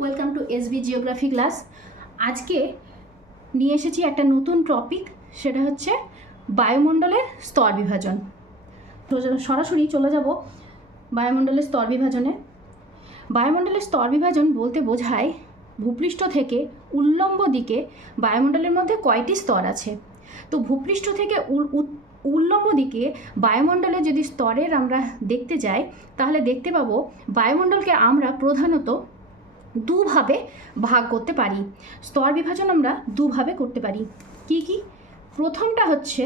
Welcome to SB geography class. আজকে নিয়ে এসেছি একটা নতুন টপিক, সেটা হচ্ছে বায়ুমণ্ডলের স্তর বিভাজন। তো সরাসরি চলে যাব বায়ুমণ্ডলের স্তর বিভাজনে। বায়ুমণ্ডলের স্তর বিভাজন বলতে বোঝায় ভূপৃষ্ঠ থেকে উল্লম্ব দিকে বায়ুমণ্ডলের মধ্যে কয়টি স্তর আছে। তো ভূপৃষ্ঠ থেকে উল্লম্ব দিকে বায়ুমণ্ডলে যদি স্তরের আমরা দেখতে যাই, তাহলে দেখতে পাবো বায়ুমণ্ডলকে আমরা প্রধানত দুভাবে ভাগ করতে পারি। স্তর বিভাজন আমরা দুভাবে করতে পারি। কি কি? প্রথমটা হচ্ছে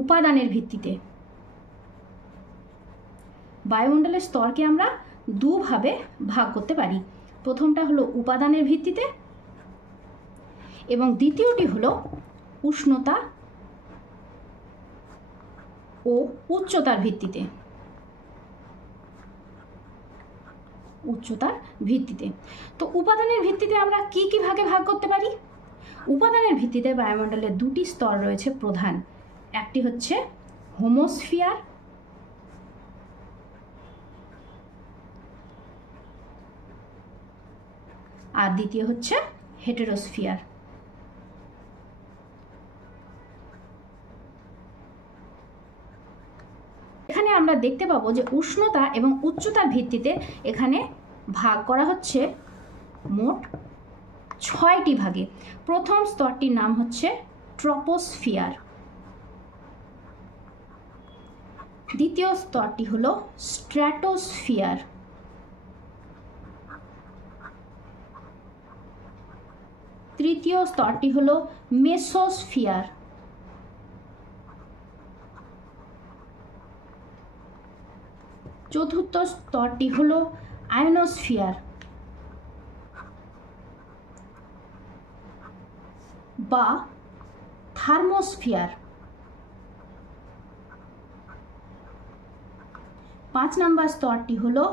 উপাদানের ভিত্তিতে। বায়ুমণ্ডলের স্তরকে আমরা দুভাবে ভাগ করতে পারি। প্রথমটা হলো উপাদানের ভিত্তিতে এবং দ্বিতীয়টি হলো উষ্ণতা ও উচ্চতার ভিত্তিতে। উচ্চতার ভিত্তিতে। তো উপাদানের ভিত্তিতে আমরা কি কি ভাগে ভাগ করতে পারি? উপাদানের ভিত্তিতে বায়ুমণ্ডলের দুটি স্তর রয়েছে প্রধান। একটি হচ্ছে হোমোস্ফিয়ার আর দ্বিতীয় হচ্ছে হেটেরোস্ফিয়ার। এখানে আমরা দেখতে পাবো যে উষ্ণতা এবং উচ্চতার ভিত্তিতে এখানে ভাগ করা হচ্ছে মোট 6টি ভাগে। প্রথম স্তরটির নাম হচ্ছে ট্রপোস্ফিয়ার, দ্বিতীয় স্তরটি হলো স্ট্র্যাটোস্ফিয়ার, তৃতীয় স্তরটি হলো মেসোস্ফিয়ার, চতুর্থ স্তরটি হলো আয়নোস্ফিয়ার বা থার্মোস্ফিয়ার, 5 নম্বর স্তরটি হলো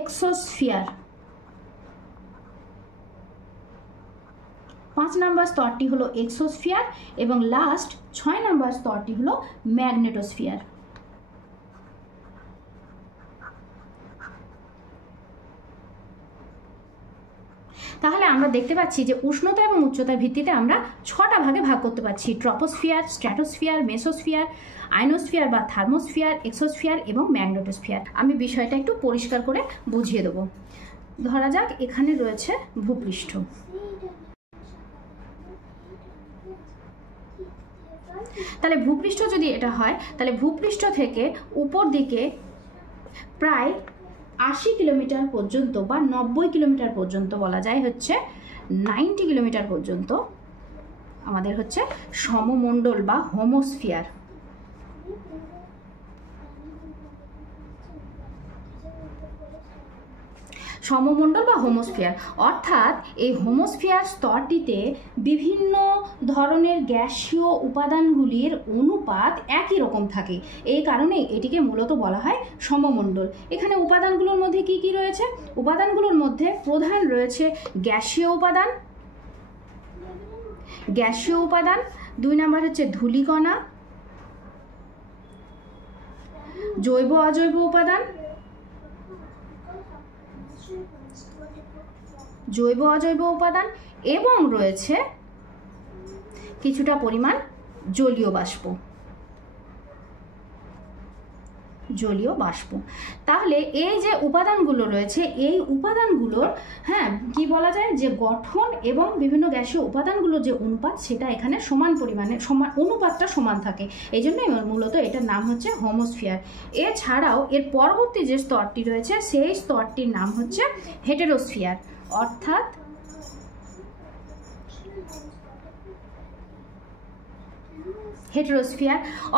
এক্সোস্ফিয়ার, 5 নম্বর স্তরটি হলো এক্সোস্ফিয়ার এবং লাস্ট 6 নম্বর স্তরটি হলো ম্যাগনেটোস্ফিয়ার। তাহলে আমরা দেখতে পাচ্ছি যে উষ্ণতা এবং উচ্চতার ভিত্তিতে আমরা 6টা ভাগে ভাগ করতে পারছি: ট্রপোস্ফিয়ার, স্ট্র্যাটোস্ফিয়ার, মেসোস্ফিয়ার, আয়নোস্ফিয়ার বা থার্মোস্ফিয়ার, এক্সোস্ফিয়ার এবং ম্যাগনেটোস্ফিয়ার। আমি বিষয়টা একটু পরিষ্কার করে বুঝিয়ে দেবো। ধরা যাক এখানে রয়েছে ভূপৃষ্ঠ। তাহলে ভূপৃষ্ঠ যদি এটা হয়, তাহলে ভূপৃষ্ঠ থেকে উপর দিকে প্রায় 80 কিলোমিটার পর্যন্ত বা 90 কিলোমিটার পর্যন্ত বলা যায়, হচ্ছে 90 কিলোমিটার পর্যন্ত আমাদের হচ্ছে সমমণ্ডল বা হোমোস্ফিয়ার। সমমণ্ডল বা হোমোস্ফিয়ার অর্থাৎ এই হোমোস্ফিয়ার স্তরটিতে বিভিন্ন ধরনের গ্যাসীয় উপাদানগুলির অনুপাত একই রকম থাকে। এই কারণে এটিকে মূলত বলা হয় সমমণ্ডল। এখানে উপাদানগুলোর মধ্যে কি কি রয়েছে? উপাদানগুলোর মধ্যে প্রধান রয়েছে গ্যাসীয় উপাদান, 2 নম্বর হচ্ছে ধূলিকণা, জৈব অজৈব উপাদান, এবং রয়েছে কিছুটা পরিমাণ জলীয় বাষ্প। তাহলে এই যে উপাদানগুলো রয়েছে, এই উপাদানগুলোর কি বলা যায় যে গঠন এবং বিভিন্ন গ্যাসীয় উপাদানগুলোর যে অনুপাত, সেটা এখানে সমান পরিমাণে অনুপাতটা সমান থাকে। এই জন্য মূলত এটার নাম হচ্ছে হোমোস্ফিয়ার। এছাড়াও এর পরবর্তী যে স্তরটি রয়েছে, সেই স্তরটির নাম হচ্ছে হেটেরোস্ফিয়ার।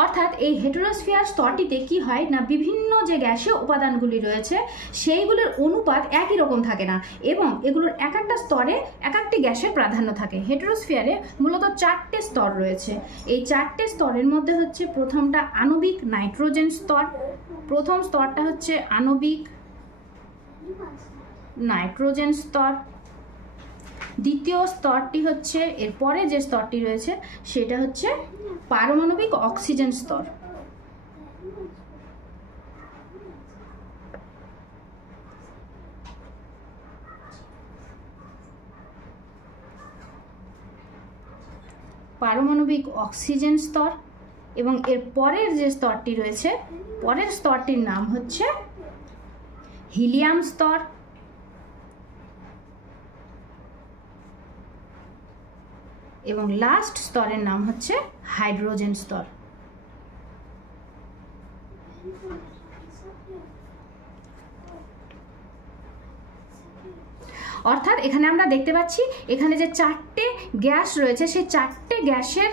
অর্থাৎ এই হেটেরোস্ফিয়ার স্তরটিতে কি হয় না, বিভিন্ন যে গ্যাসীয় উপাদানগুলি রয়েছে সেইগুলোর অনুপাত একই রকম থাকে না এবং এগুলোর এক একটা স্তরে এক একটি গ্যাসের প্রাধান্য থাকে। হেটেরোস্ফিয়ারে মূলত 4টে স্তর রয়েছে। এই 4টে স্তরের মধ্যে হচ্ছে প্রথমটা আণবিক নাইট্রোজেন স্তর। প্রথম স্তরটা হচ্ছে আণবিক নাইট্রোজেন স্তর। দ্বিতীয় স্তরটি হচ্ছে, এরপরে যে স্তরটি রয়েছে সেটা হচ্ছে পারমাণবিক অক্সিজেন স্তর। পারমাণবিক অক্সিজেন স্তর, এবং এর পরের যে স্তরটি রয়েছে, পরের স্তরটির নাম হচ্ছে হিলিয়াম স্তর, এবং লাস্ট স্তরের নাম হচ্ছে হাইড্রোজেন স্তর। অর্থাৎ এখানে আমরা দেখতে পাচ্ছি এখানে যে চারটে গ্যাস রয়েছে, সেই চারটে গ্যাসের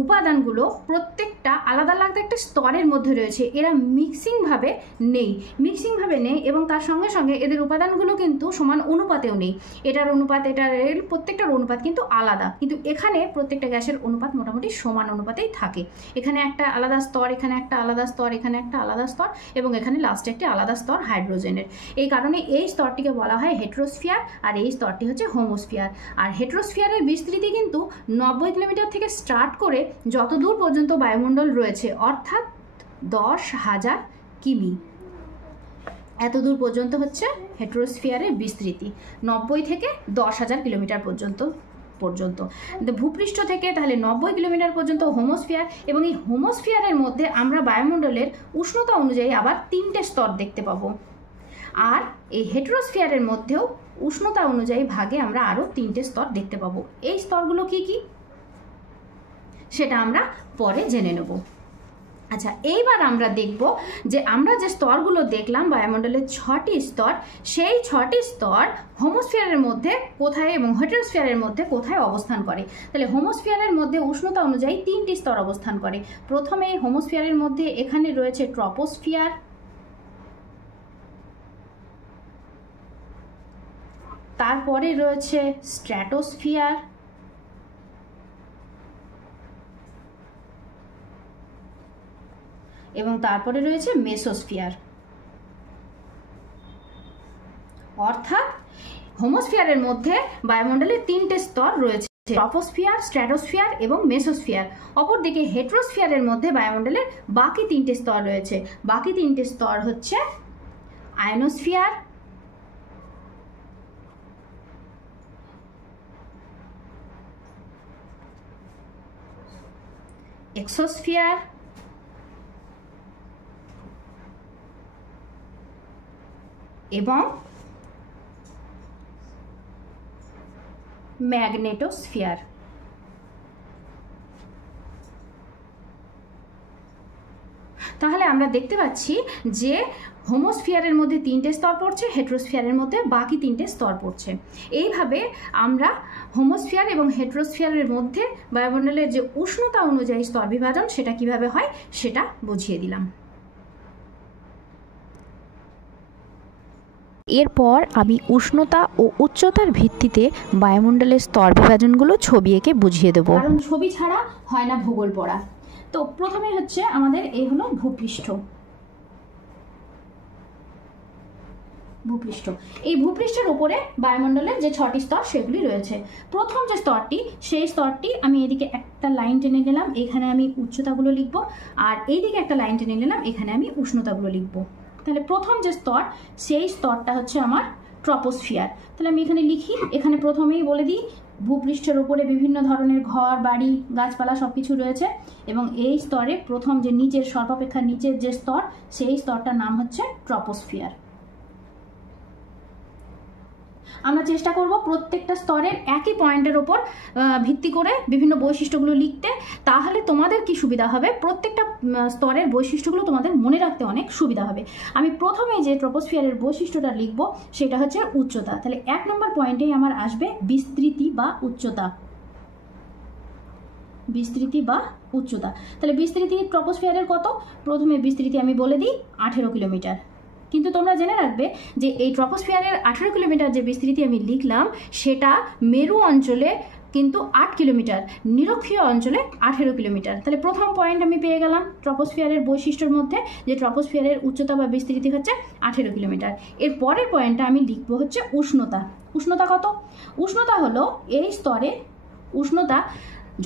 উপাদানগুলো প্রত্যেকটা আলাদা আলাদা একটা স্তরের মধ্যে রয়েছে। এরা মিক্সিংভাবে নেই, এবং তার সঙ্গে সঙ্গে এদের উপাদানগুলো কিন্তু সমান অনুপাতেও নেই। এটার অনুপাত, প্রত্যেকটার অনুপাত কিন্তু আলাদা, কিন্তু এখানে প্রত্যেকটা গ্যাসের অনুপাত মোটামুটি সমান অনুপাতেই থাকে। এখানে একটা আলাদা স্তর, এখানে একটা আলাদা স্তর, এখানে একটা আলাদা স্তর, এবং এখানে লাস্টে একটি আলাদা স্তর হাইড্রোজেনের। এই কারণে এই স্তরটিকে বলা হয় হেটেরোস্ফিয়ার, আর এই স্তরটি হচ্ছে হোমোস্ফিয়ার। আর হেটেরোস্ফিয়ারের বিস্তৃতি কিন্তু 90 কিলোমিটার থেকে স্টার্ট করে যতদূর পর্যন্ত বায়ুমণ্ডল রয়েছে, অর্থাৎ 10,000 কিমি, এতদূর পর্যন্ত হচ্ছে হেটেরোস্ফিয়ারের বিস্তৃতি, 90 থেকে 10,000 কিলোমিটার পর্যন্ত। ভূপৃষ্ঠ থেকে তাহলে 90 কিলোমিটার পর্যন্ত হোমোস্ফিয়ার, এবং এই হোমোস্ফিয়ারের মধ্যে আমরা বায়ুমণ্ডলের উষ্ণতা অনুযায়ী আবার 3টে স্তর দেখতে পাবো। আর এই হেটেরোস্ফিয়ারের মধ্যেও উষ্ণতা অনুযায়ী ভাগে আমরা আরও 3টে স্তর দেখতে পাবো। এই স্তরগুলো কি কি সেটা আমরা পরে জেনে নেব। আচ্ছা, এইবার আমরা দেখব যে আমরা যে স্তরগুলো দেখলাম বায়ুমণ্ডলের 6টি স্তর, সেই 6টি স্তর হোমোস্ফিয়ারের মধ্যে কোথায় এবং হেটেরোস্ফিয়ারের মধ্যে কোথায় অবস্থান করে। তাহলে হোমোস্ফিয়ারের মধ্যে উষ্ণতা অনুযায়ী 3টি স্তর অবস্থান করে। প্রথমে হোমোস্ফিয়ারের মধ্যে এখানে রয়েছে ট্রপোস্ফিয়ার, তারপরে রয়েছে স্ট্র্যাটোস্ফিয়ার, এবং তারপরে রয়েছে মেসোস্ফিয়ার। অর্থাৎ হোমোস্ফিয়ারের মধ্যে বায়ুমণ্ডলের 3টে স্তর রয়েছে, ট্রপোস্ফিয়ার, স্ট্র্যাটোস্ফিয়ার এবং মেসোস্ফিয়ার। অপরদিকে হেটেরোস্ফিয়ারের মধ্যে বায়ুমণ্ডলের বাকি 3টে স্তর রয়েছে। বাকি 3টে স্তর হচ্ছে আয়নোস্ফিয়ার, এক্সোস্ফিয়ার এবং ম্যাগনেটোস্ফিয়ার। তাহলে আমরা দেখতে পাচ্ছি যে হোমোস্ফিয়ারের মধ্যে 3টে স্তর পড়ছে, হেটেরোস্ফিয়ারের মধ্যে বাকি 3টে স্তর পড়ছে। এইভাবে আমরা হোমোস্ফিয়ার এবং হেটেরোস্ফিয়ারের মধ্যে বায়ুমণ্ডলের যে উষ্ণতা অনুযায়ী স্তর বিভাজন সেটা কিভাবে হয় সেটা বুঝিয়ে দিলাম। এরপর আমি উষ্ণতা ও উচ্চতার ভিত্তিতে বায়ুমণ্ডলের স্তর বিভাজনগুলো ছবি এঁকে বুঝিয়ে দেব, কারণ ছবি ছাড়া হয় না ভূগোল পড়া। তো প্রথমে হচ্ছে আমাদের এই হলো ভূপৃষ্ঠ। এই ভূপৃষ্ঠের উপরে বায়ুমণ্ডলের যে 6টি স্তর সেগুলি রয়েছে। প্রথম যে স্তরটি, সেই স্তরটি আমি এদিকে একটা লাইন টেনে গেলাম, এখানে আমি উচ্চতাগুলো লিখব, আর এইদিকে একটা লাইন টেনে গেলাম, এখানে আমি উষ্ণতাগুলো লিখব। তাহলে প্রথম যে স্তর, সেই স্তরটা হচ্ছে আমার ট্রপোস্ফিয়ার। তাহলে আমি এখানে লিখি, এখানে প্রথমেই বলে দিই ভূপৃষ্ঠের উপরে বিভিন্ন ধরনের ঘর বাড়ি গাছপালা সব কিছু রয়েছে, এবং এই স্তরে প্রথম যে নিচের সর্বাপেক্ষা নিচের যে স্তর, সেই স্তরটার নাম হচ্ছে ট্রপোস্ফিয়ার। আমরা চেষ্টা করব প্রত্যেকটা স্তরের একই পয়েন্টের ওপর ভিত্তি করে বিভিন্ন বৈশিষ্ট্যগুলো লিখতে, তাহলে তোমাদের কি সুবিধা হবে, প্রত্যেকটা স্তরের বৈশিষ্ট্যগুলো তোমাদের মনে রাখতে অনেক সুবিধা হবে। আমি প্রথমে যে ট্রপোস্ফিয়ারের বৈশিষ্ট্যটা লিখব সেটা হচ্ছে উচ্চতা। তাহলে 1 নম্বর পয়েন্টেই আমার আসবে বিস্তৃতি বা উচ্চতা। তাহলে বিস্তৃতি ট্রপোস্ফিয়ারের কত, প্রথমে বিস্তৃতি আমি বলে দিই 18 কিলোমিটার। কিন্তু তোমরা জেনে রাখবে যে এই ট্রপোস্ফিয়ারের 18 কিলোমিটার যে বিস্তৃতি আমি লিখলাম সেটা মেরু অঞ্চলে কিন্তু 8 কিলোমিটার, নিরক্ষীয় অঞ্চলে 18 কিলোমিটার। তাহলে প্রথম পয়েন্ট আমি পেয়ে গেলাম ট্রপোস্ফিয়ারের বৈশিষ্ট্যের মধ্যে, যে ট্রপোস্ফিয়ারের উচ্চতা বা বিস্তৃতি হচ্ছে 18 কিলোমিটার। এর পরের পয়েন্টটা আমি লিখবো হচ্ছে উষ্ণতা। উষ্ণতা কত? উষ্ণতা হলো এই স্তরে উষ্ণতা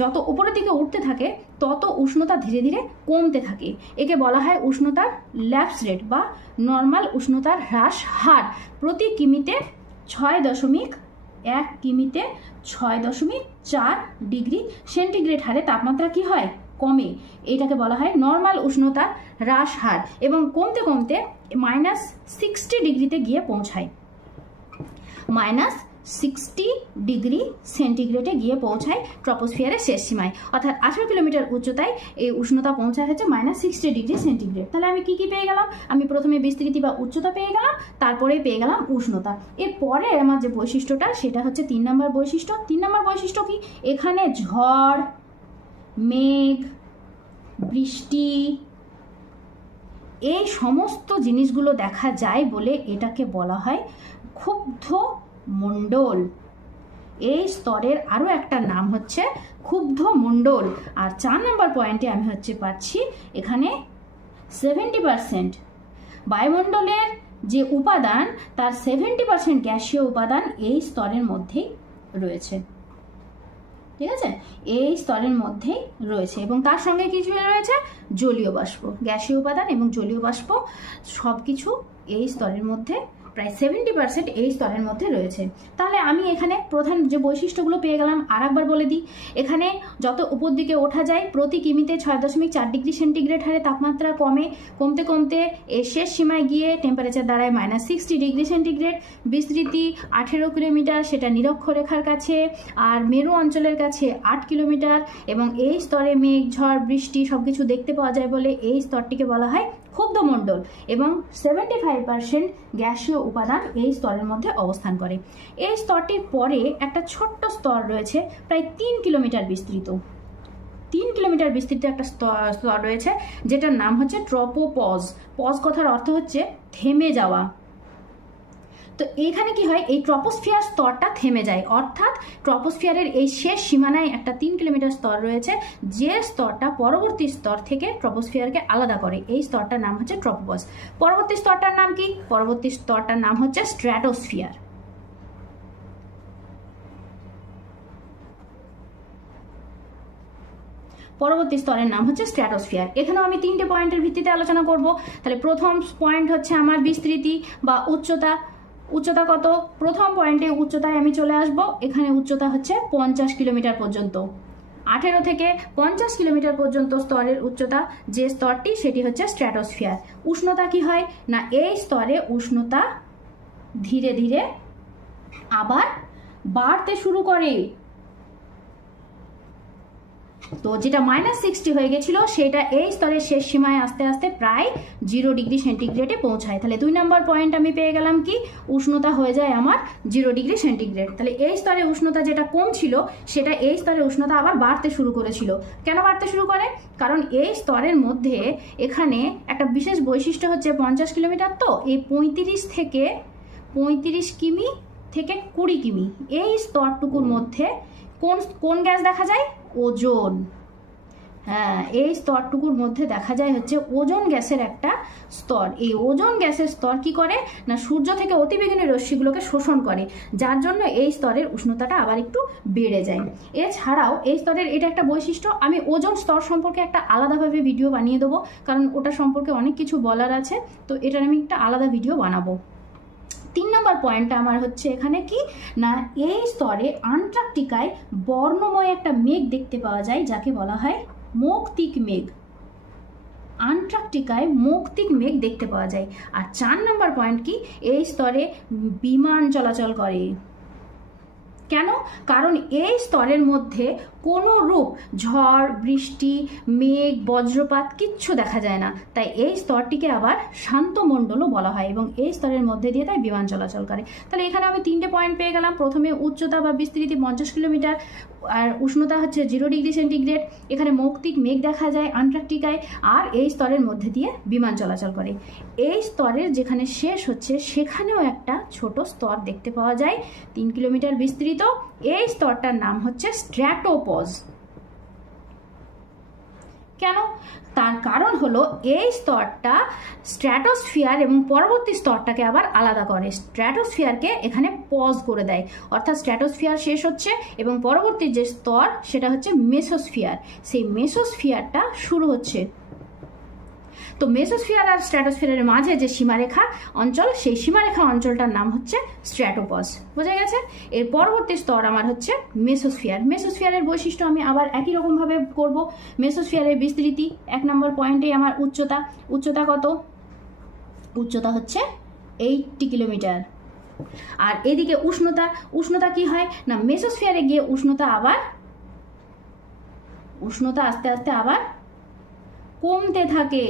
যত উপরের দিকে উঠতে থাকে তত উষ্ণতা ধীরে ধীরে কমতে থাকে। একে বলা হয় উষ্ণতার ল্যাপস রেট বা নর্মাল উষ্ণতার হ্রাস হার। প্রতি কিমিতে 6.1 কিমিতে 6.4 ডিগ্রি সেন্টিগ্রেড হারে তাপমাত্রা কি হয়? কমে। এটাকে বলা হয় নর্মাল উষ্ণতার হ্রাস হার, এবং কমতে কমতে -60 ডিগ্রিতে গিয়ে পৌঁছায়। -60 ডিগ্রি সেন্টিগ্রেডে গিয়ে পৌঁছায় ট্রপোস্ফিয়ারের শেষ সীমায়, অর্থাৎ 18 কিলোমিটার উচ্চতায় এই উষ্ণতা পৌঁছায় হচ্ছে -60 ডিগ্রি সেন্টিগ্রেড। তাহলে আমি কি কি পেয়ে গেলাম? আমি প্রথমে বিস্তৃতি বা উচ্চতা পেয়ে গেলাম, তারপরে পেয়ে গেলাম উষ্ণতা। এরপরে আমার যে বৈশিষ্ট্যটা সেটা হচ্ছে 3 নম্বর বৈশিষ্ট্য। 3 নম্বর বৈশিষ্ট্য কি? এখানে ঝড়, মেঘ, বৃষ্টি এই সমস্ত জিনিসগুলো দেখা যায় বলে এটাকে বলা হয় ক্ষুব্ধ মণ্ডল। এই স্তরের আরও একটা নাম হচ্ছে ক্ষুব্ধ মণ্ডল। আর 4 নম্বর পয়েন্টে আমি হচ্ছে পাচ্ছি এখানে 70% বায়ুমণ্ডলের যে উপাদান তার 70% গ্যাসীয় উপাদান এই স্তরের মধ্যেই রয়েছে। ঠিক আছে, এই স্তরের মধ্যেই রয়েছে, এবং তার সঙ্গে কিছু রয়েছে জলীয় বাষ্প। গ্যাসীয় উপাদান এবং জলীয় বাষ্প সব কিছু এই স্তরের মধ্যে, প্রায় 70% এই স্তরের মধ্যে রয়েছে। তাহলে আমি এখানে প্রধান যে বৈশিষ্ট্যগুলো পেয়ে গেলাম আর একবার বলে দিই। এখানে যত উপর দিকে ওঠা যায় প্রতি কিমিতে 6.4 ডিগ্রি সেন্টিগ্রেড হারে তাপমাত্রা কমতে কমতে এর শেষ সীমায় গিয়ে টেম্পারেচার দাঁড়ায় -60 ডিগ্রি সেন্টিগ্রেড। বিস্তৃতি 18 কিলোমিটার, সেটা নিরক্ষরেখার কাছে, আর মেরু অঞ্চলের কাছে 8 কিলোমিটার, এবং এই স্তরে মেঘ, ঝড়, বৃষ্টি সবকিছু দেখতে পাওয়া যায় বলে এই স্তরটিকে বলা হয় ক্ষুব্ধমণ্ডল, এবং 75% গ্যাসীয় উপাদান এই স্তরের মধ্যে অবস্থান করে। এই স্তরটির পরে একটা ছোট্ট স্তর রয়েছে প্রায় 3 কিলোমিটার বিস্তৃত। 3 কিলোমিটার বিস্তৃত একটা স্তর রয়েছে যেটার নাম হচ্ছে ট্রপোপজ। পজ কথার অর্থ হচ্ছে থেমে যাওয়া। তো এখানে কি হয়? এই ট্রপোস্ফিয়ার স্তরটা থেমে যায়, অর্থাৎ ট্রপোস্ফিয়ারের এই শেষ সীমানায় একটা 3 কিলোমিটার স্তর রয়েছে, যে স্তরটা পরবর্তী স্তর থেকে ট্রপোস্ফিয়ারকে আলাদা করে। এই স্তরটার নাম হচ্ছে ট্রপোপজ। পরবর্তী স্তরটার নাম কি? পরবর্তী স্তরটার নাম হচ্ছে স্ট্র্যাটোস্ফিয়ার। পরবর্তী স্তরের নাম হচ্ছে স্ট্র্যাটোস্ফিয়ার। এখানেও আমি 3টে পয়েন্টের ভিত্তিতে আলোচনা করব। তাহলে প্রথম পয়েন্ট হচ্ছে আমার বিস্তৃতি বা উচ্চতা। উচ্চতা কত? প্রথম পয়েন্টে উচ্চতায় আমি চলে আসব। এখানে উচ্চতা হচ্ছে 50 কিলোমিটার পর্যন্ত। 18 থেকে 50 কিলোমিটার পর্যন্ত স্তরের উচ্চতা যে স্তরটি, সেটি হচ্ছে স্ট্র্যাটোস্ফিয়ার। উষ্ণতা কি হয় না, এই স্তরে উষ্ণতা ধীরে ধীরে আবার বাড়তে শুরু করে। তো যেটা -60 হয়ে গেছিল সেটা এই স্তরের শেষ সীমায় আস্তে আস্তে প্রায় 0 ডিগ্রি সেন্টিগ্রেডে পৌঁছায়। তাহলে 2 নম্বর পয়েন্ট আমি পেয়ে গেলাম কি? উষ্ণতা হয়ে যায় আমার 0 ডিগ্রি সেন্টিগ্রেড। তাহলে এই স্তরে উষ্ণতা যেটা কম ছিল সেটা এই স্তরে উষ্ণতা আবার বাড়তে শুরু করেছিল। কেন বাড়তে শুরু করে? কারণ এই স্তরের মধ্যে এখানে একটা বিশেষ বৈশিষ্ট্য হচ্ছে 50 কিলোমিটার, তো এই 35 কিমি থেকে 20 কিমি এই স্তরটুকুর মধ্যে কোন গ্যাস দেখা যায়? ওজোন। হ্যাঁ, এই স্তরটুকুর মধ্যে দেখা যায় হচ্ছে ওজোন গ্যাসের একটা স্তর। এই ওজোন গ্যাসের স্তর কি করে না, সূর্য থেকে অতিবেগুনি রশ্মিগুলোকে শোষণ করে, যার জন্য এই স্তরের উষ্ণতাটা আবার একটু বেড়ে যায়। এছাড়াও এই স্তরের এটা একটা বৈশিষ্ট্য। আমি ওজোন স্তর সম্পর্কে একটা আলাদাভাবে ভিডিও বানিয়ে দেবো, কারণ ওটা সম্পর্কে অনেক কিছু বলার আছে, তো এটার আমি একটা আলাদা ভিডিও বানাবো। 3 নম্বর পয়েন্টটা আমার হচ্ছে এখানে কি না, এই স্তরে আন্টার্কটিকায় বর্ণময় একটা মেঘ দেখতে পাওয়া যায়, যাকে বলা হয় মৌক্তিক মেঘ। আন্টার্কটিকায় মৌক্তিক মেঘ দেখতে পাওয়া যায়। আর 4 নম্বর পয়েন্ট কি, এই স্তরে বিমান চলাচল করে। কেন? কারণ এই স্তরের মধ্যে কোনো রূপ ঝড়, বৃষ্টি, মেঘ, বজ্রপাত কিচ্ছু দেখা যায় না, তাই এই স্তরটিকে আবার শান্ত মণ্ডলও বলা হয়, এবং এই স্তরের মধ্যে দিয়ে তাই বিমান চলাচল করে। তাহলে এখানে আমি 3টে পয়েন্ট পেয়ে গেলাম। প্রথমে উচ্চতা বা বিস্তৃতি 50 কিলোমিটার, আর উষ্ণতা হচ্ছে 0 ডিগ্রি সেন্টিগ্রেড। এখানে মৌক্তিক মেঘ দেখা যায় আন্টার্কটিকায়, আর এই স্তরের মধ্যে দিয়ে বিমান চলাচল করে। এই স্তরের যেখানে শেষ হচ্ছে সেখানেও একটা ছোট স্তর দেখতে পাওয়া যায়, 3 কিলোমিটার বিস্তৃত, এই স্তরটার নাম হচ্ছে স্ট্র্যাটোপজ। কেন? তার কারণ হলো এই স্তরটা স্ট্র্যাটোস্ফিয়ার এবং পরবর্তী স্তরটাকে আবার আলাদা করে। স্ট্র্যাটোস্ফিয়ারকে এখানে পজ করে দেয়, অর্থাৎ স্ট্র্যাটোস্ফিয়ার শেষ হচ্ছে এবং পরবর্তী যে স্তর সেটা হচ্ছে মেসোস্ফিয়ার, সেই মেসোস্ফিয়ারটা শুরু হচ্ছে। তো মেসোস্ফিয়ার আর স্ট্র্যাটোস্ফিয়ারের মাঝে যে সীমারেখা অঞ্চল, সেই সীমারেখা অঞ্চলটার নাম হচ্ছে স্ট্র্যাটোপজ। বোঝা গেছে? এর পরবর্তী স্তর আমার হচ্ছে মেসোস্ফিয়ার। মেসোস্ফিয়ারের বৈশিষ্ট্য আমি আবার একই রকমভাবে করব। মেসোস্ফিয়ারের বিস্তৃতি 1 নম্বর পয়েন্টে আমার উচ্চতা। উচ্চতা কত? উচ্চতা হচ্ছে 80 কিলোমিটার। আর এদিকে উষ্ণতা, উষ্ণতা কি হয় না মেসোস্ফিয়ারে গিয়ে উষ্ণতা আস্তে আস্তে আবার কমতে থাকে।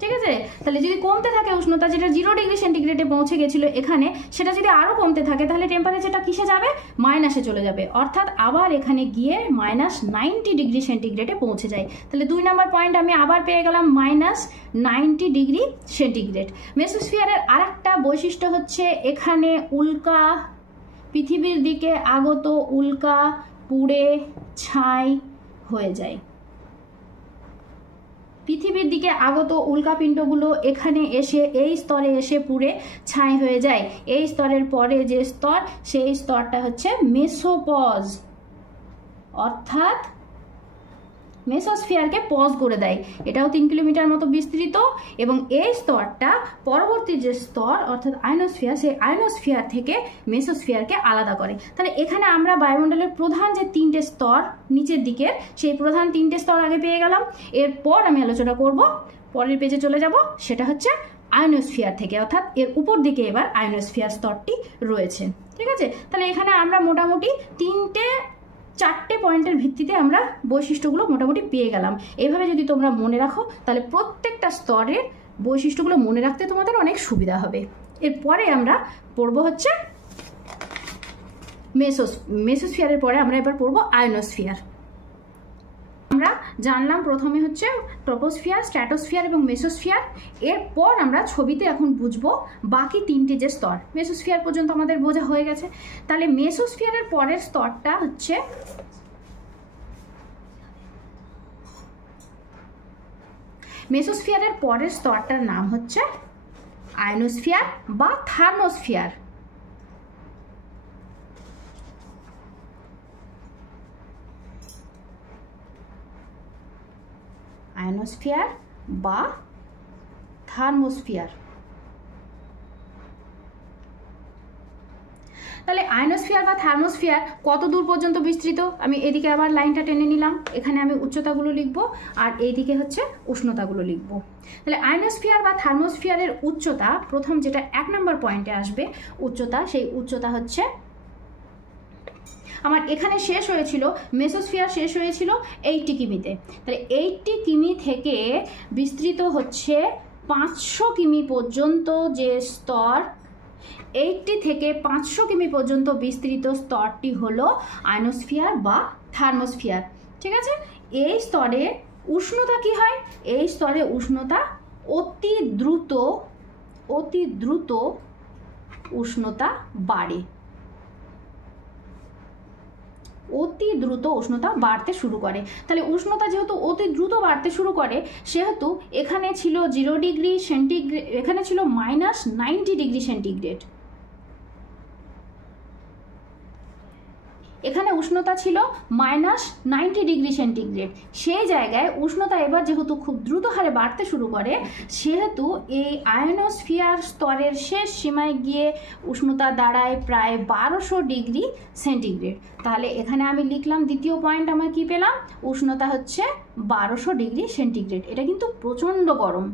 ঠিক আছে? তাহলে যদি কমতে থাকে উষ্ণতা, যেটা 0 ডিগ্রি সেন্টিগ্রেডে পৌঁছে গেছিল এখানে, সেটা যদি আরো কমতে থাকে তাহলে টেম্পারেচারটা কিসে যাবে? মাইনাসে চলে যাবে, অর্থাৎ আবার এখানে গিয়ে -90 ডিগ্রি সেন্টিগ্রেডে পৌঁছে যায়। তাহলে 2 নম্বর পয়েন্ট আমি আবার পেয়ে গেলাম -90 ডিগ্রি সেন্টিগ্রেড। মেসোস্ফিয়ারের আরেকটা বৈশিষ্ট্য হচ্ছে এখানে উল্কা, পৃথিবীর দিকে আগত উল্কা পুড়ে ছাই হয়ে যায়। পৃথিবীর দিকে আগত উল্কাপিণ্ডগুলো এখানে এসে এই স্তরে এসে পুড়ে ছাই হয়ে যায়। এই স্তরের পরে যে স্তর, সেই স্তরটা হচ্ছে মেসোপজ, অর্থাৎ মেসোস্ফিয়ারকে পজ করে দেয়। এটাও 3 কিলোমিটার মতো বিস্তৃত এবং এই স্তরটা পরবর্তী যে স্তর অর্থাৎ আয়নোস্ফিয়ার, সেই আয়নোস্ফিয়ার থেকে মেসোস্ফিয়ারকে আলাদা করে। তাহলে এখানে আমরা বায়ুমণ্ডলের প্রধান যে 3টে স্তর নিচের দিকের, সেই প্রধান 3টে স্তর আগে পেয়ে গেলাম। এরপর আমি আলোচনা করব, পরের পেজে চলে যাব, সেটা হচ্ছে আয়নোস্ফিয়ার থেকে, অর্থাৎ এর উপর দিকে এবার আয়নোস্ফিয়ার স্তরটি রয়েছে। ঠিক আছে? তাহলে এখানে আমরা মোটামুটি 4টে পয়েন্টের ভিত্তিতে আমরা বৈশিষ্ট্যগুলো মোটামুটি পেয়ে গেলাম। এইভাবে যদি তোমরা মনে রাখো তাহলে প্রত্যেকটা স্তরের বৈশিষ্ট্যগুলো মনে রাখতে তোমাদের অনেক সুবিধা হবে। এরপরে আমরা পড়বো হচ্ছে মেসোস্ফিয়ারের পরে আমরা এবার পড়বো আয়নোস্ফিয়ার। আমরা জানলাম প্রথমে হচ্ছে ট্রপোস্ফিয়ার, স্ট্র্যাটোস্ফিয়ার এবং মেসোস্ফিয়ার। এরপর আমরা ছবিতে এখন বুঝবো বাকি 3টে যে স্তর। মেসোস্ফিয়ার পর্যন্ত আমাদের বোঝা হয়ে গেছে। তাহলে মেসোস্ফিয়ারের পরের স্তরটা হচ্ছে মেসোস্ফিয়ারের পরের স্তরটার নাম হচ্ছে আয়নোস্ফিয়ার বা থার্মোস্ফিয়ার। আয়নোস্ফিয়ার বা থার্মোস্ফিয়ার। তাহলে আয়নোস্ফিয়ার বা থার্মোস্ফিয়ার কত দূর পর্যন্ত বিস্তৃত? আমি এদিকে আবার লাইনটা টেনে নিলাম, এখানে আমি উচ্চতাগুলো লিখব আর এইদিকে হচ্ছে উষ্ণতাগুলো লিখব। তাহলে আয়নোস্ফিয়ার বা থার্মোস্ফিয়ারের উচ্চতা, প্রথম যেটা 1 নম্বর পয়েন্টে আসবে উচ্চতা, সেই উচ্চতা হচ্ছে আমার এখানে শেষ হয়েছিল, মেসোস্ফিয়ার শেষ হয়েছিল 80 কিমিতে। তাহলে 80 কিমি থেকে বিস্তৃত হচ্ছে 500 কিমি পর্যন্ত যে স্তর, 80 থেকে 500 কিমি পর্যন্ত বিস্তৃত স্তরটি হলো আয়নোস্ফিয়ার বা থার্মোস্ফিয়ার। ঠিক আছে? এই স্তরে উষ্ণতা কি হয়? এই স্তরে উষ্ণতা অতি দ্রুত উষ্ণতা বাড়ে, অতি দ্রুত উষ্ণতা বাড়তে শুরু করে। তাহলে উষ্ণতা যেহেতু অতি দ্রুত বাড়তে শুরু করে, সেহেতু এখানে ছিল 0 ডিগ্রি সেন্টিগ্রেড, এখানে ছিল -90 ডিগ্রি সেন্টিগ্রেড। এখানে উষ্ণতা ছিল -90 ডিগ্রি সেন্টিগ্রেড। সেই জায়গায় উষ্ণতা এবার যেহেতু খুব দ্রুত হারে বাড়তে শুরু করে, সেহেতু এই আয়নোস্ফিয়ার স্তরের শেষ সীমায় গিয়ে উষ্ণতা দাঁড়ায় প্রায় 1200 ডিগ্রি সেন্টিগ্রেড। তাহলে এখানে আমি লিখলাম দ্বিতীয় পয়েন্ট, আমার কি পেলাম? উষ্ণতা হচ্ছে 1200 ডিগ্রি সেন্টিগ্রেড। এটা কিন্তু প্রচণ্ড গরম,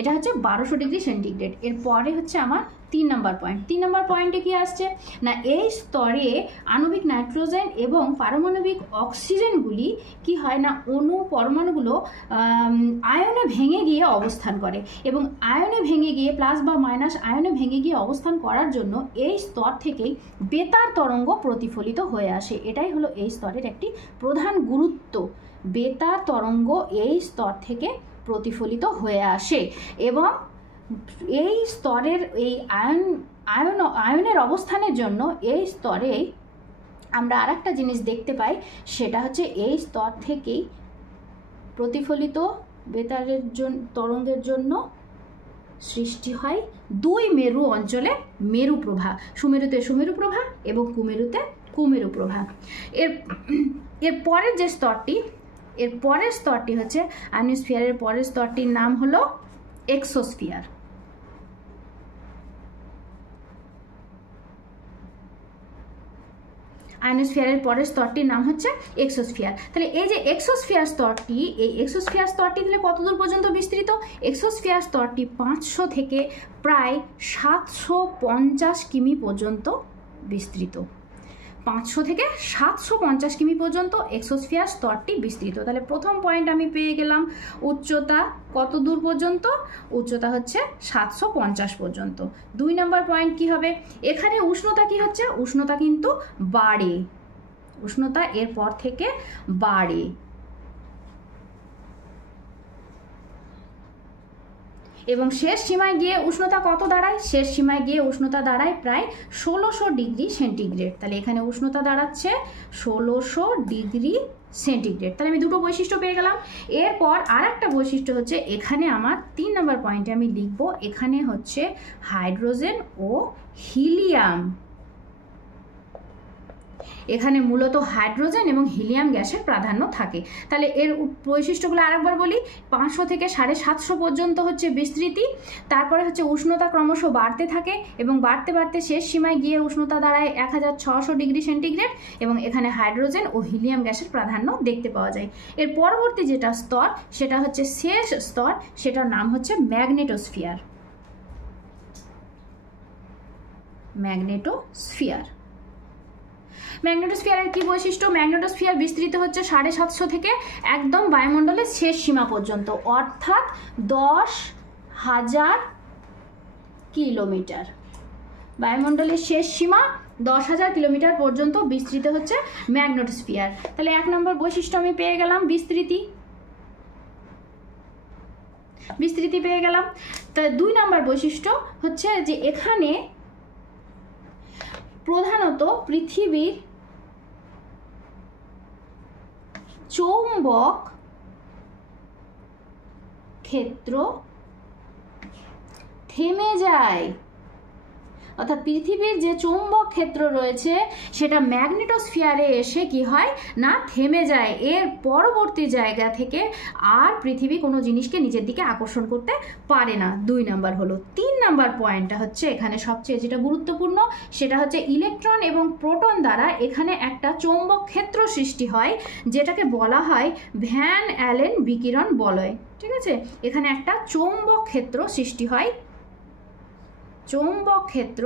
এটা হচ্ছে 1200 ডিগ্রি সেন্টিগ্রেড। এরপরে হচ্ছে আমার 3 নম্বর পয়েন্ট। 3 নম্বর পয়েন্টে কি আসছে না, এই স্তরে আণবিক নাইট্রোজেন এবং পারমাণবিক অক্সিজেনগুলি কি হয় না, পরমাণুগুলো আয়নে ভেঙে গিয়ে অবস্থান করে এবং আয়নে ভেঙে গিয়ে প্লাস বা মাইনাস আয়নে ভেঙে গিয়ে অবস্থান করার জন্য এই স্তর থেকেই বেতার তরঙ্গ প্রতিফলিত হয়ে আসে। এটাই হলো এই স্তরের একটি প্রধান গুরুত্ব। বেতার তরঙ্গ এই স্তর থেকে প্রতিফলিত হয়ে আসে এবং এই স্তরের এই আয়নের অবস্থানের জন্য এই স্তরে আমরা আরেকটা জিনিস দেখতে পাই, সেটা হচ্ছে এই স্তর থেকেই প্রতিফলিত বেতারের তরঙ্গের জন্য সৃষ্টি হয় দুই মেরু অঞ্চলে মেরু প্রভা, সুমেরুতে সুমেরু প্রভা এবং কুমেরুতে কুমেরু প্রভা। এর পরের যে স্তরটি, এর পরের স্তরটি হচ্ছে আয়নোস্ফিয়ারের পরের স্তরটির নাম হলো এক্সোস্ফিয়ার। আয়নোস্ফিয়ারের পরের স্তরটির নাম হচ্ছে এক্সোস্ফিয়ার। তাহলে এই যে এক্সোস্ফিয়ার স্তরটি, এই এক্সোস্ফিয়ার স্তরটি তাহলে কতদূর পর্যন্ত বিস্তৃত? এক্সোস্ফিয়ার স্তরটি 500 থেকে প্রায় 750 কিমি পর্যন্ত বিস্তৃত। 500 থেকে 750 কিমি পর্যন্ত এক্সোস্ফিয়ার স্তরটি বিস্তৃত। তাহলে প্রথম পয়েন্ট আমি পেয়ে গেলাম, উচ্চতা কত দূর পর্যন্ত? উচ্চতা হচ্ছে 750 পর্যন্ত। 2 নম্বর পয়েন্ট কি হবে? এখানে উষ্ণতা কি হচ্ছে? উষ্ণতা কিন্তু বাড়ে, উষ্ণতা এরপর থেকে বাড়ে। এবং শেষ সীমায় গিয়ে উষ্ণতা কত দাঁড়ায়? শেষ সীমায় গিয়ে উষ্ণতা দাঁড়ায় প্রায় 1600 ডিগ্রি সেন্টিগ্রেড। তাহলে এখানে উষ্ণতা দাঁড়াচ্ছে 1600 ডিগ্রি সেন্টিগ্রেড। তাহলে আমি দুটো বৈশিষ্ট্য পেয়ে গেলাম। এরপর আর একটা বৈশিষ্ট্য হচ্ছে, এখানে আমার 3 নম্বর পয়েন্টে আমি লিখব, এখানে হচ্ছে হাইড্রোজেন ও হিলিয়াম। এখানে মূলত হাইড্রোজেন এবং হিলিয়াম গ্যাসের প্রাধান্য থাকে। তাহলে এর বৈশিষ্ট্যগুলো আরেকবার বলি। 500 থেকে 750 পর্যন্ত হচ্ছে বিস্তৃতি, তারপরে হচ্ছে উষ্ণতা ক্রমশ বাড়তে থাকে এবং বাড়তে বাড়তে শেষ সীমায় গিয়ে উষ্ণতা দাঁড়ায় 1600 ডিগ্রি সেন্টিগ্রেড এবং এখানে হাইড্রোজেন ও হিলিয়াম গ্যাসের প্রাধান্য দেখতে পাওয়া যায়। এর পরবর্তী যেটা স্তর, সেটা হচ্ছে শেষ স্তর, সেটার নাম হচ্ছে ম্যাগনেটোস্ফিয়ার। ম্যাগনেটোস্ফিয়ার। ম্যাগনেটোস্ফিয়ারের কি বৈশিষ্ট্য? ম্যাগনেটোস্ফিয়ার বিস্তৃত হচ্ছে 750 থেকে একদম বায়ুমণ্ডলের শেষ সীমা পর্যন্ত, অর্থাৎ 10,000 কিলোমিটার। বায়ুমণ্ডলের শেষ সীমা 10,000 কিলোমিটার পর্যন্ত বিস্তৃত হচ্ছে ম্যাগনেটোস্ফিয়ার। তাহলে 1 নম্বর বৈশিষ্ট্য আমি পেয়ে গেলাম, বিস্তৃতি পেয়ে গেলাম। তাহলে 2 নম্বর বৈশিষ্ট্য হচ্ছে যে এখানে প্রধানত পৃথিবীর চৌম্বক ক্ষেত্র থেমে যায়, অর্থাৎ পৃথিবীর যে চৌম্বক ক্ষেত্র রয়েছে সেটা ম্যাগনেটোস্ফিয়ারে এসে কি হয় না, থেমে যায়। এর পরবর্তী জায়গা থেকে আর পৃথিবী কোনো জিনিসকে নিজের দিকে আকর্ষণ করতে পারে না। 2 নাম্বার হলো। 3 নাম্বার পয়েন্টটা হচ্ছে এখানে সবচেয়ে যেটা গুরুত্বপূর্ণ, সেটা হচ্ছে ইলেকট্রন এবং প্রোটন দ্বারা এখানে একটা চৌম্বক ক্ষেত্র সৃষ্টি হয়, যেটাকে বলা হয় ভ্যান অ্যালেন বিকিরণ বলয়। ঠিক আছে, এখানে একটা চৌম্বক ক্ষেত্র সৃষ্টি হয়, চৌম্বক ক্ষেত্র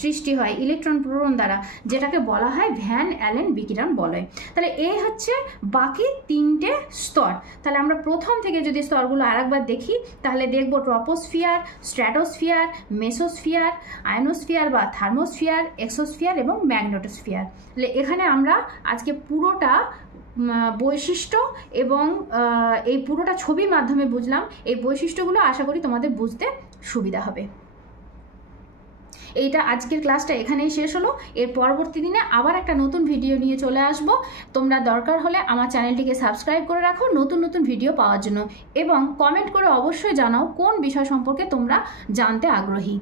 সৃষ্টি হয় ইলেকট্রন প্রোটন দ্বারা, যেটাকে বলা হয় ভ্যান অ্যালেন বিকিরণ বলয়। তাহলে এই হচ্ছে বাকি 3টে স্তর। তাহলে আমরা প্রথম থেকে যদি স্তরগুলো আরেকবার দেখি, তাহলে দেখব ট্রপোস্ফিয়ার, স্ট্র্যাটোস্ফিয়ার, মেসোস্ফিয়ার, আয়নোস্ফিয়ার বা থার্মোস্ফিয়ার, এক্সোস্ফিয়ার এবং ম্যাগনেটোস্ফিয়ার। তাহলে এখানে আমরা আজকে পুরোটা বৈশিষ্ট্য এবং এই পুরোটা ছবির মাধ্যমে বুঝলাম। এই বৈশিষ্ট্যগুলো আশা করি তোমাদের বুঝতে সুবিধা হবে। এইটা আজকের ক্লাসটা এখানেই শেষ হলো। এর পরবর্তী দিনে আবার একটা নতুন ভিডিও নিয়ে চলে আসব। তোমরা দরকার হলে আমার চ্যানেলটিকে সাবস্ক্রাইব করে রাখো নতুন নতুন ভিডিও পাওয়ার জন্য, এবং কমেন্ট করে অবশ্যই জানাও কোন বিষয় সম্পর্কে তোমরা জানতে আগ্রহী।